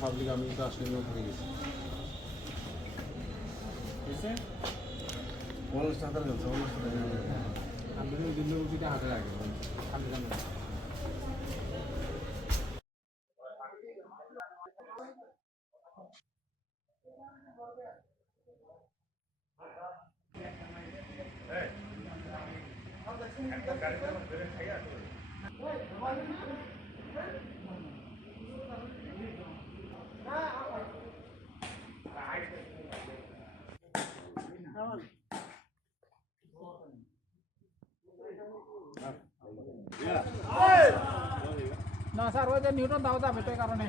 Public আমি তো আসলে থেকে গেছি। পঞ্চাশ টাকা টাকা দেন হাতে রাখেন আপনি না স্যার ওই যে নিউটন দাও যাবে তো এই কারণে